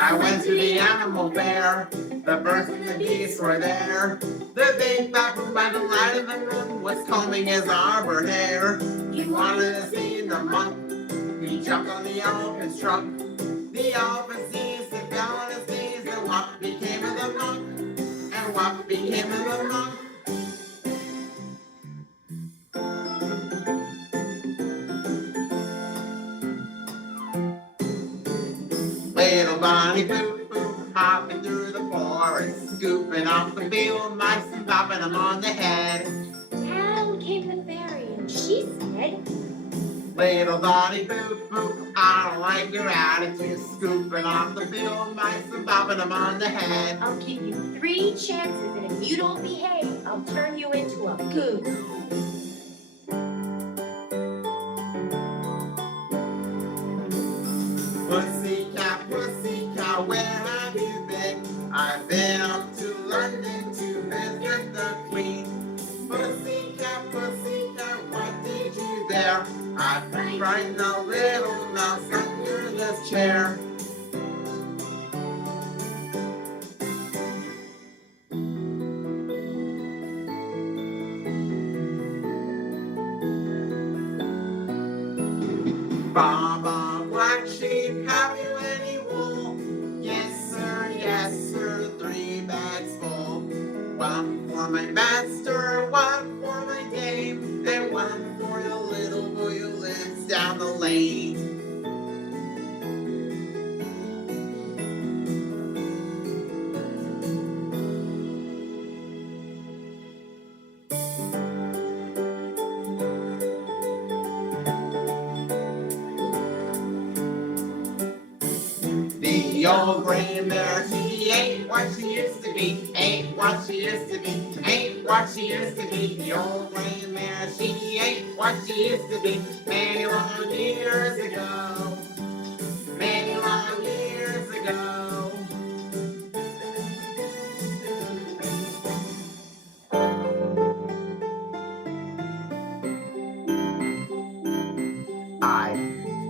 I went to the animal fair, the birds and the bees were there. The big baboon by the light of the moon was combing his arbor hair. He wanted to see the monk, he jumped on the elephant's trunk. The elephant seized and fell on his knees, and what became of the monk? And what became of the monk? Little Bonnie Boo Boo hopping through the forest, scooping off the field mice and popping them on the head. Down came the fairy and she said, Little Bonnie Boo Boo, I don't like your attitude, scooping off the field mice and popping them on the head. I'll give you 3 chances, and if you don't behave, I'll turn you into a goose. Pussycat, where have you been? I've been up to London to visit the Queen. Pussycat, what did you there? I frightened a little mouse under this chair. Baba, black sheep, have you any wool? Yes, sir, 3 bags full. 1 for my master, 1 for my dame, and 1 for the little boy who lives down the lane. The old gray mare, she ain't what she used to be, ain't what she used to be, ain't what she used to be. The old gray mare, she ain't what she used to be, many long years ago, many long years ago.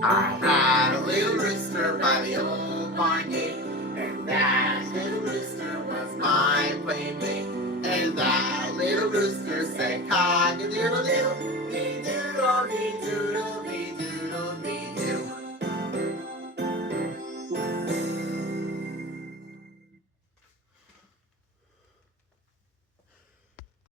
I had a little rooster by the old barn gate, and that little rooster was my playmate. And that little rooster said cock-a-doodle-doo,